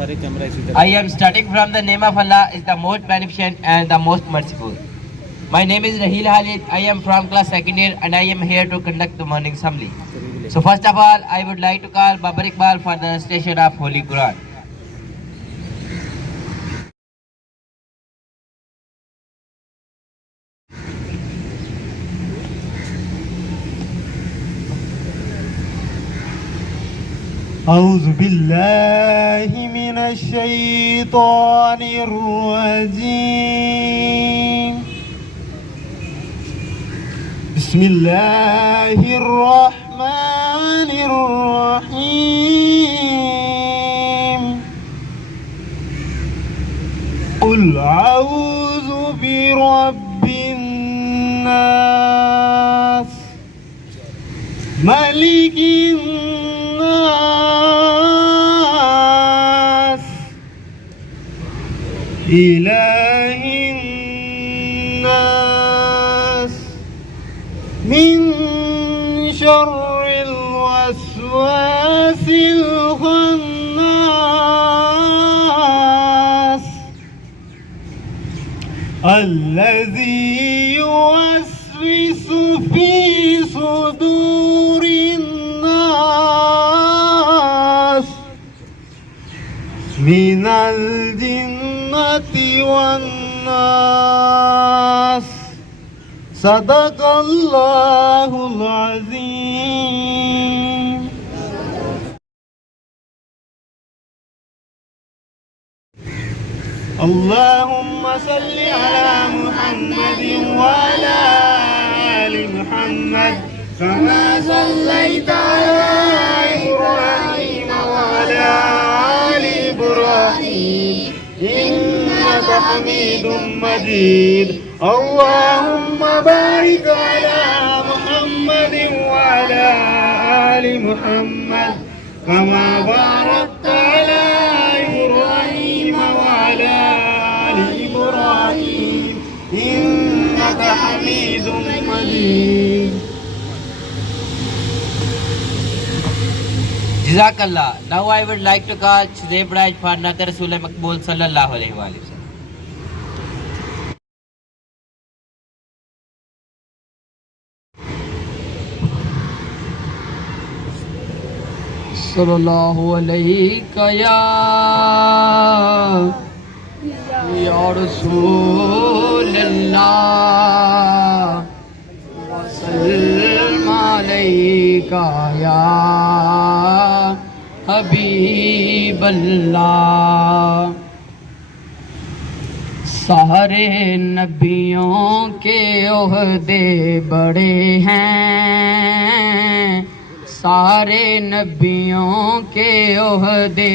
I am starting from the name of Allah, is the most beneficent and the most merciful. My name is Rahil Khalid. I am from class 2nd year and I am here to conduct the morning assembly. So first of all, I would like to call Babar Iqbal for the recitation of Holy Quran. أعوذ بالله من الشيطان الرجيم. بسم الله الرحمن الرحيم. قل أعوذ برب الناس ملك الناس إله الناس من شر الوسواس الخناس الذي يوسوس في صدور الناس من الجنة والناس. صدق الله العظيم. اللهم صل على محمد وعلى آل محمد كما صليت على إبراهيم وعلى آل إبراهيم إنك حميد مجيد. اللهم بارك على محمد وعلى آل محمد كما باركت على إبراهيم وعلى آل إبراهيم إنك حميد مجيد. Jazakallah. Now I would like to call Shuzayb Raj for Naat Rasul Maqbool sallallahu alayhi wa sallam. sallallahu alayka ya Rasulullah wa sallam alayka ya Habiballah. سارے نبیوں کے عہدے بڑے ہیں، سارے نبیوں کے عہدے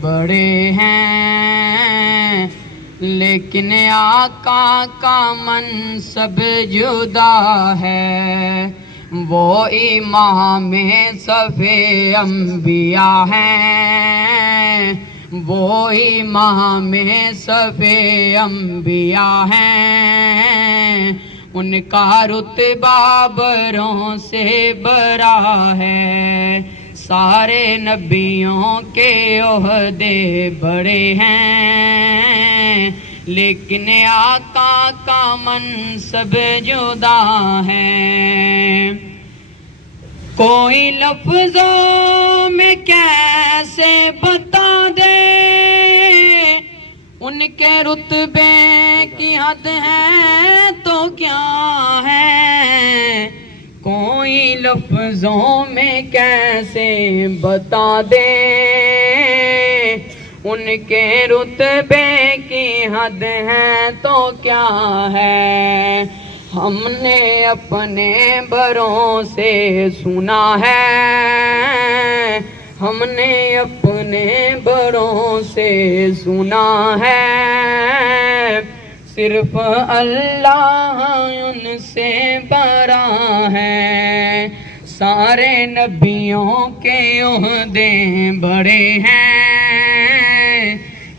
بڑے ہیں، لیکن آقا کا منصب جدا ہے، وہ امام صف انبیاء ہیں، وہ امام صف انبیاء ہیں، ان کا رتبہ بروں سے بڑا ہے، سارے نبیوں کے عہدے بڑے ہیں، لیکن آقا کا منصب جدا ہے۔ کوئی لفظوں میں کیسے بتا دے ان کے رتبے کی حد ہے تو کیا ہے، کوئی لفظوں میں کیسے بتا دے ان کے رتبے کی حد ہے تو کیا ہے۔ ہم نے اپنے بڑوں سے سنا ہے، ہم نے اپنے بڑوں سے سنا ہے، صرف اللہ ان سے بڑا ہے، سارے نبیوں کے عہدے بڑے ہیں،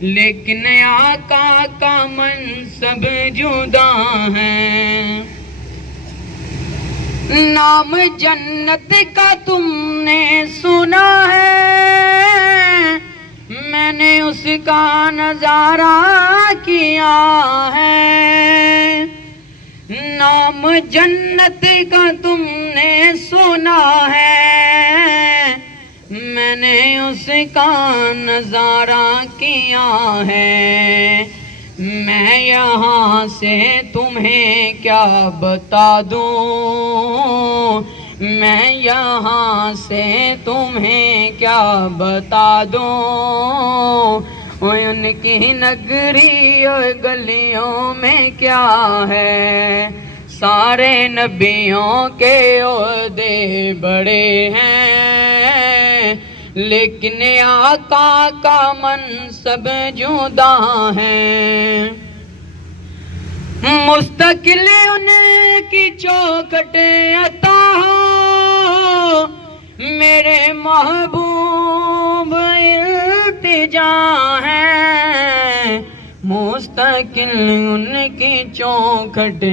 لیکن آقا کا منصب جدا ہے۔ نام جنت کا تم نے سنا ہے، میں نے اس کا نظارہ کیا ہے، نام جنت کا تم نے سنا ہے، میں نے اس کا نظارہ کیا ہے، میں یہاں سے تمہیں کیا بتا دوں، میں یہاں سے تمہیں کیا بتا دوں، ان کی نگری اور گلیوں میں کیا ہے، سارے نبیوں کے عہدے بڑے ہیں، لیکن آقا کا منصب جدا ہے، مستقل ان کی چوکھٹ عطا ہو، میرے محبوب التجا ہے، مستقل ان کی چوکھٹ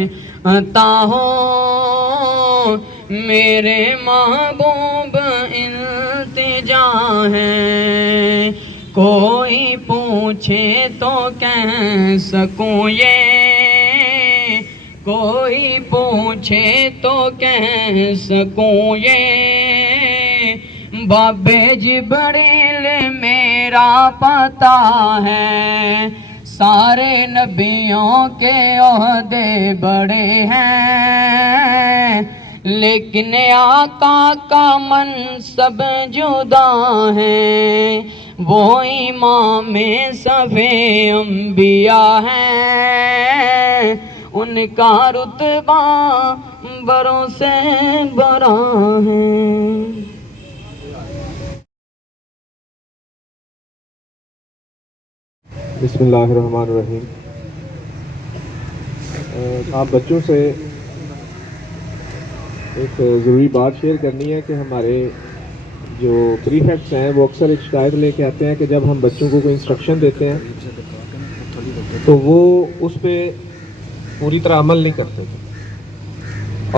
عطا ہو، میرے محبوب التجا ہے، کوئی پوچھے تو کہہ سکوں یہ، کوئی پوچھے تو کہہ سکوں یہ، باب جبریل میرا پتہ ہے، سارے نبیوں کے عہدے بڑے ہیں، لیکن آقا کا منصب جدا ہے، وہ امام صفِ انبیاء ہیں، ان کا رتبہ بروں سے بڑا ہے۔ بسم اللہ الرحمن الرحیم۔ آپ بچوں سے ایک ضروری بات شیئر کرنی ہے کہ ہمارے جو پریفیکٹس ہیں وہ اکثر ایک شکایت لے کے آتے ہیں کہ جب ہم بچوں کو کوئی انسٹرکشن دیتے ہیں تو وہ اس پہ پوری طرح عمل نہیں کرتے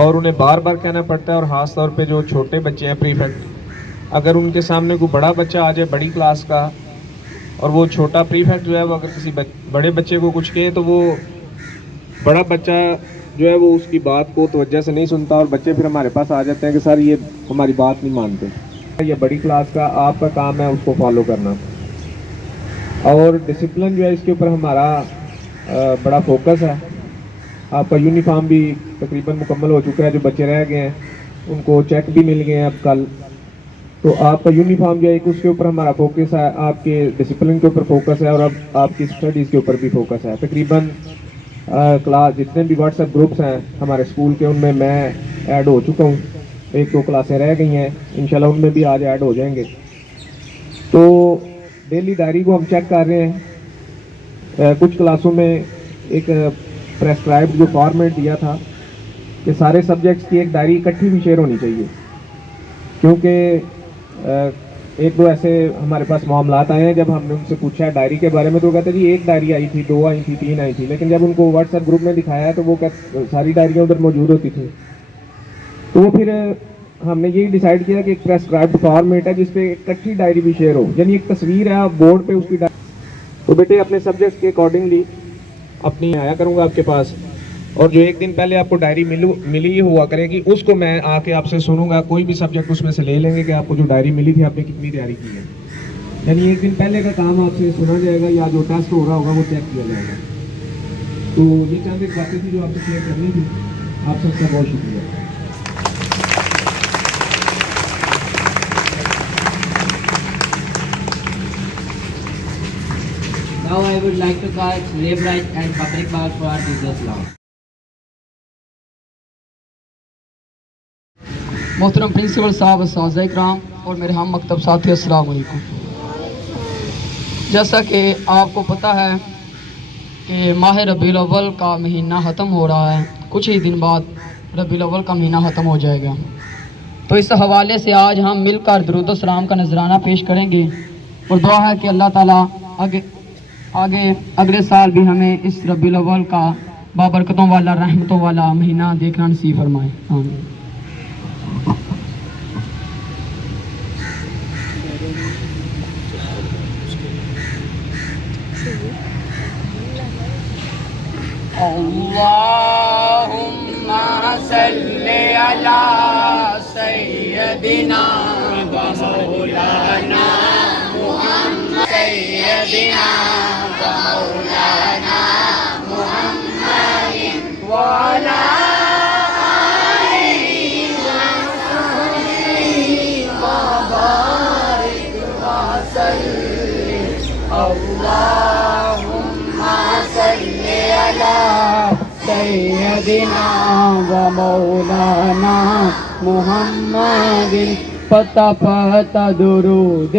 اور انہیں بار بار کہنا پڑتا ہے، اور خاص طور پہ جو چھوٹے بچے ہیں پریفیکٹ، اگر ان کے سامنے کوئی بڑا بچہ آ جائے بڑی کلاس کا اور وہ چھوٹا پریفیکٹ جو ہے وہ اگر کسی بڑے بچے کو کچھ کہے تو وہ بڑا بچہ جو ہے وہ اس کی بات کو توجہ سے نہیں سنتا، اور بچے پھر ہمارے پاس آ جاتے ہیں کہ سر یہ ہماری بات نہیں مانتے۔ یہ بڑی کلاس کا آپ کا کام ہے اس کو فالو کرنا، اور ڈسپلن جو ہے اس کے اوپر ہمارا بڑا فوکس ہے۔ آپ کا یونیفارم بھی تقریباً مکمل ہو چکا ہے، جو بچے رہ گئے ہیں ان کو چیک بھی مل گئے ہیں اب کل، تو آپ کا یونیفارم جو ہے اس کے اوپر ہمارا فوکس ہے، آپ کے ڈسپلن کے اوپر فوکس ہے، اور اب آپ کی اسٹڈیز کے اوپر بھی فوکس ہے۔ تقریباً کلاس جتنے بھی واٹس ایپ گروپس ہیں ہمارے اسکول کے، ان میں ایڈ ہو چکا ہوں، ایک دو کلاسیں رہ گئی ہیں، انشاءاللہ ان میں بھی آج ایڈ ہو جائیں گے۔ تو ڈیلی ڈائری کو ہم چیک کر رہے ہیں، کچھ کلاسوں میں ایک پریسکرائبڈ جو فارمیٹ دیا تھا کہ سارے سبجیکٹس کی ایک ڈائری اکٹھی بھی شیئر ہونی چاہیے، کیونکہ ایک دو ایسے ہمارے پاس معاملات آئے ہیں جب ہم نے ان سے پوچھا ہے ڈائری کے بارے میں تو وہ کہتے ہیں جی ایک ڈائری آئی تھی، 2 آئی تھی، 3 آئی تھی، لیکن جب ان کو واٹس ایپ گروپ میں دکھایا تو وہ ساری ڈائریاں ادھر موجود ہوتی تھیں۔ تو وہ پھر ہم نے یہی ڈیسائیڈ کیا کہ ایک پریسکرائبڈ فارمیٹ ہے جس پہ اکٹھی ڈائری بھی شیئر ہو، یعنی ایک تصویر ہے بورڈ پہ اس کی ڈائری۔ تو بیٹے اپنے سبجیکٹس کے اکارڈنگلی اپنی آیا کروں گا آپ کے پاس، اور جو ایک دن پہلے آپ کو ڈائری ملی ہوا کرے گی اس کو میں آ کے آپ سے سنوں گا، کوئی بھی سبجیکٹ اس میں سے لے لیں گے کہ آپ کو جو ڈائری ملی تھی آپ نے کتنی تیاری کی ہے، یعنی ایک دن پہلے کا کام آپ سے سنا جائے گا، یا جو ٹیسٹ ہو رہا ہوگا وہ چیک کیا جائے گا۔ تو یہ چند ایک باتیں تھی جو آپ سے شیئر کرنی تھی، آپ سب کا بہت شکریہ۔ Now I would like to call Slave Right and Public Power for our teachers now. محترم پرنسپل صاحب، اساتذہ اکرام اور میرے ہم مکتب ساتھی، السلام علیکم۔ جیسا کہ آپ کو پتہ ہے کہ ماہ ربیع الاول کا مہینہ ختم ہو رہا ہے، کچھ ہی دن بعد ربیع الاول کا مہینہ ختم ہو جائے گا، تو اس حوالے سے آج ہم مل کر درود و سلام کا نذرانہ پیش کریں گے، اور دعا ہے کہ اللہ تعالیٰ اگلے سال بھی ہمیں اس ربیع الاول کا بابرکتوں والا رحمتوں والا مہینہ دیکھنا نصیب فرمائے، آمین۔ اللهم صل على سيدنا ومولانا محمد سيدنا ومولانا محمد وعلى آله وصحبه وبارك وسلم اللهم صل على سيدنا ومولانا محمد پتا پتا درود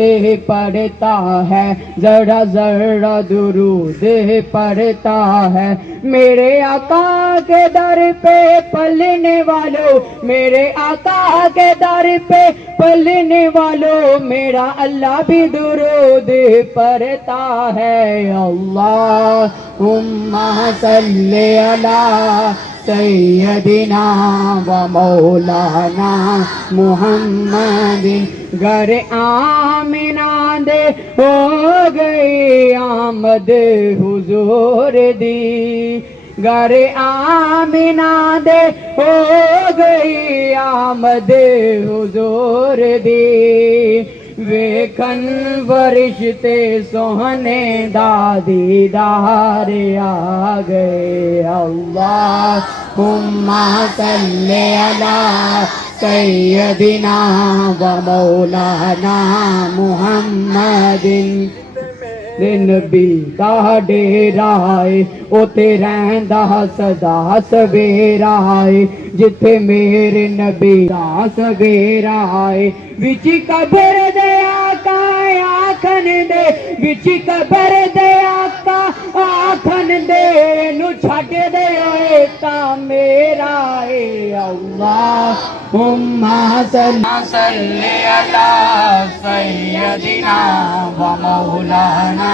پڑھتا ہے ذرا ذرا درود پڑھتا ہے میرے آقا کے در پہ پلنے والوں میرے آقا کے در پہ پلنے والوں میرا اللہ بھی درود پڑھتا ہے اللہم صلی علی سیدنا و مولانا محمد گر آمنہ دے ہو گئی آمد حضور دی گر آمنہ دے ہو گئی آمد حضور دی ویکھن فرشتے سوہنے دادی دار آ گئے اللہم صلی علی سیدنا و مولانا محمد نبی دا ڈیرا ہے اوتے رہندا سدا سویرا ہے جتھے میرے نبی دا سویرا ہے وچ قبر دے آقا آکھن دے وچ قبر دے آقا آکھن دے نو چھڈ دے اے تا میرا اے اللہم صلی علی سیدنا و مولانا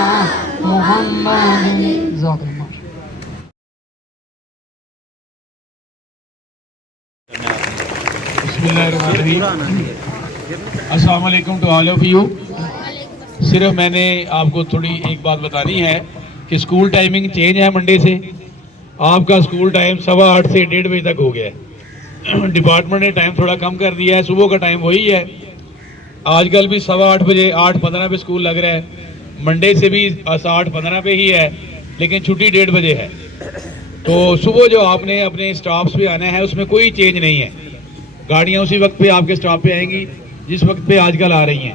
محمد ذاکر اللہ بسم اللہ الرحمن الرحیم السلام علیکم ٹو آل آف یو. صرف میں نے آپ کو تھوڑی ایک بات بتانی ہے کہ اسکول ٹائمنگ چینج ہے منڈے سے. آپ کا اسکول ٹائم 8:15 سے 1:30 بجے تک ہو گیا ہے. ڈپارٹمنٹ نے ٹائم تھوڑا کم کر دیا ہے. صبح کا ٹائم وہی ہے. آج کل بھی 8:15 بجے 8:15 پہ اسکول لگ رہا ہے. منڈے سے بھی 8:15 پہ ہی ہے لیکن چھٹی 1:30 بجے ہے. تو صبح جو آپ نے اپنے اسٹاپس پہ آنا ہے اس میں کوئی چینج نہیں ہے. گاڑیاں اسی وقت پہ آپ کے اسٹاپ پہ آئیں گی جس وقت پہ آج کل آ رہی ہیں.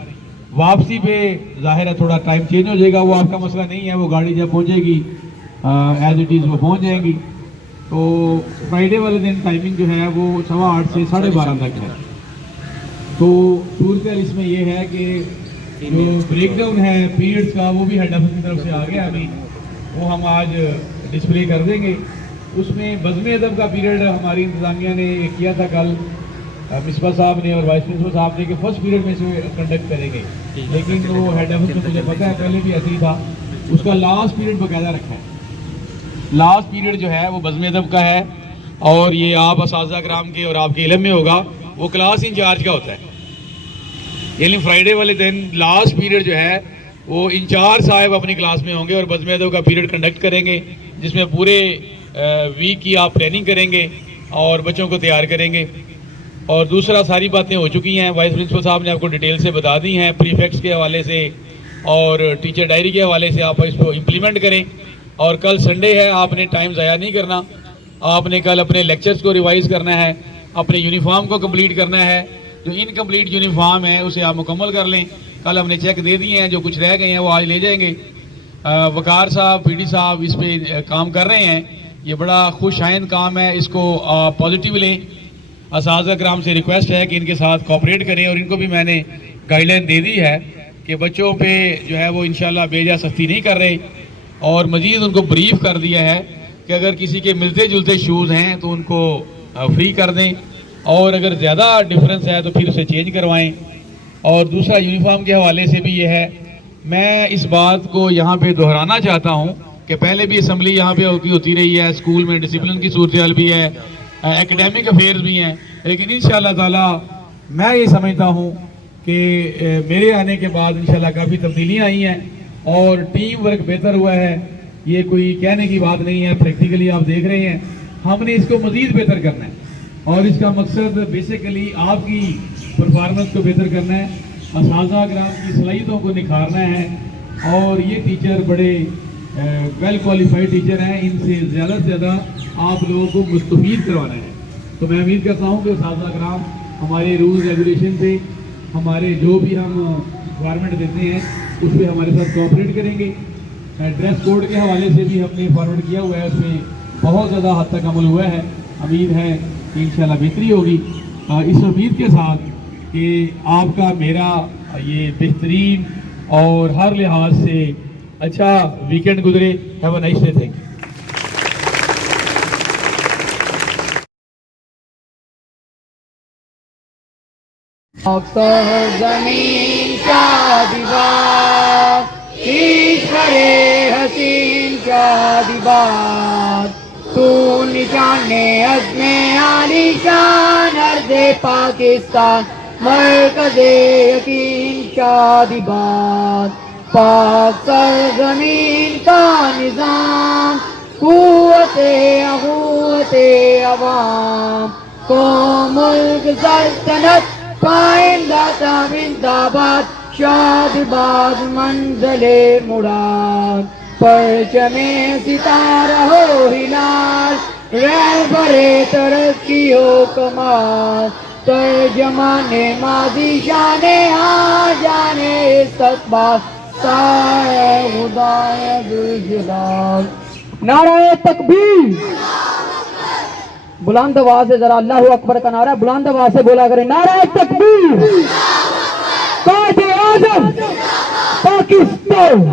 واپسی پہ ظاہر ہے تھوڑا ٹائم چینج ہو جائے گا. وہ آپ کا مسئلہ نہیں ہے. وہ گاڑی جب پہنچے گی ایز اٹ از وہ پہنچ جائیں گی. تو فرائیڈے والے دن ٹائمنگ جو ہے وہ 8:15 سے 12:30 تک ہے. تو صورتحال اس میں یہ ہے کہ جو بریک ڈاؤن ہے پیریڈس کا وہ بھی ہیڈ آفس کی طرف سے آ گیا. ابھی وہ ہم آج ڈسپلے کر دیں گے. اس میں بزم ادب کا پیریڈ ہماری انتظامیہ نے کیا تھا کل مصباح صاحب نے اور وائس پرنسپل صاحب نے کہ فرسٹ پیریڈ میں سے کنڈکٹ کریں گے. لیکن وہ ہیڈ آفس میں مجھے پتہ ہے پہلے بھی ایسے ہی تھا. اس کا لاسٹ پیریڈ باقاعدہ رکھا ہے. لاسٹ پیریڈ جو ہے وہ بزم ادب کا ہے اور یہ آپ اساتذہ کرام کے اور آپ کے علم میں ہوگا وہ کلاس انچارج کا ہوتا ہے. یعنی فرائیڈے والے دن لاسٹ پیریڈ جو ہے وہ انچارج صاحب اپنی کلاس میں ہوں گے اور بزم ادب کا پیریڈ کنڈکٹ کریں گے جس میں پورے ویک کی آپ پلاننگ کریں گے اور بچوں کو تیار کریں گے. اور دوسرا ساری باتیں ہو چکی ہیں. وائس پرنسپل صاحب نے آپ کو ڈیٹیل سے بتا دی ہیں پریفیکٹس کے حوالے سے اور ٹیچر ڈائری کے حوالے سے. آپ اس کو امپلیمنٹ کریں. اور کل سنڈے ہے آپ نے ٹائم ضائع نہیں کرنا. آپ نے کل اپنے لیکچرز کو ریوائز کرنا ہے اپنے یونیفارم کو کمپلیٹ کرنا ہے. جو انکمپلیٹ یونیفارم ہے اسے آپ مکمل کر لیں. کل ہم نے چیک دے دیے ہیں. جو کچھ رہ گئے ہیں وہ آج لے جائیں گے. وقار صاحب پی ڈی صاحب اس پہ کام کر رہے ہیں. یہ بڑا خوش آئند کام ہے. اس کو پازیٹیو لیں. اساتذہ کرام سے ریکویسٹ ہے کہ ان کے ساتھ کوآپریٹ کریں. اور ان کو بھی میں نے گائیڈ لائن دے دی ہے کہ بچوں پہ جو ہے وہ انشاءاللہ بے جا سختی نہیں کر رہے. اور مزید ان کو بریف کر دیا ہے کہ اگر کسی کے ملتے جلتے شوز ہیں تو ان کو فری کر دیں اور اگر زیادہ ڈفرینس ہے تو پھر اسے چینج کروائیں. اور دوسرا یونیفارم کے حوالے سے بھی یہ ہے میں اس بات کو یہاں پہ دہرانا چاہتا ہوں کہ پہلے بھی اسمبلی یہاں پہ ہوتی رہی ہے. اسکول میں ڈسپلن کی صورتحال بھی ہے ایکیڈیمک افیئرز بھی ہیں. لیکن انشاءاللہ تعالی میں یہ سمجھتا ہوں کہ میرے آنے کے بعد انشاءاللہ کافی تبدیلیاں آئی ہیں اور ٹیم ورک بہتر ہوا ہے. یہ کوئی کہنے کی بات نہیں ہے، پریکٹیکلی آپ دیکھ رہے ہیں. ہم نے اس کو مزید بہتر کرنا ہے اور اس کا مقصد بیسیکلی آپ کی پرفارمنس کو بہتر کرنا ہے، اساتذہ کرام کی صلاحیتوں کو نکھارنا ہے. اور یہ ٹیچر بڑے ویل کوالیفائڈ ٹیچر ہیں، ان سے زیادہ آپ لوگوں کو مستفید کروانا ہے. تو میں امید کرتا ہوں کہ اساتذہ کرام ہمارے رولز ریگولیشن سے، ہمارے جو بھی ہم ریکوائرمنٹ دیتے ہیں اس پہ ہمارے ساتھ کوآپریٹ کریں گے. ڈریس کوڈ کے حوالے سے بھی ہم نے فارورڈ کیا ہوا ہے، اس میں بہت زیادہ حد تک عمل ہوا ہے. امید ہے کہ انشاءاللہ بہتری ہوگی. اس امید کے ساتھ کہ آپ کا میرا یہ بہترین اور ہر لحاظ سے اچھا ویکینڈ گزرے. Have a nice day. Thank you. زمین کا دیوار ایشور حسین کا دیوار تو نشان عزم عالی شان ارض پاکستان مرکز یقین کا دیوار پاک سرزمین کا نظام قوت عوام کو ملک سلطنت قائم داتا زندہ شاد باز منزل مراد پرچم ستارہ ہو ہلال رہبر ترقی ہو کمال ترجمان ماضی شان آجان استقبال سائے خدائے ذوالجلال. نعرہ تکبیر. بلند آواز سے ذرا اللہ اکبر کا نعرہ بلند آواز سے بولا کریں. نعرہ تکبیر. قائد اعظم پاکستان.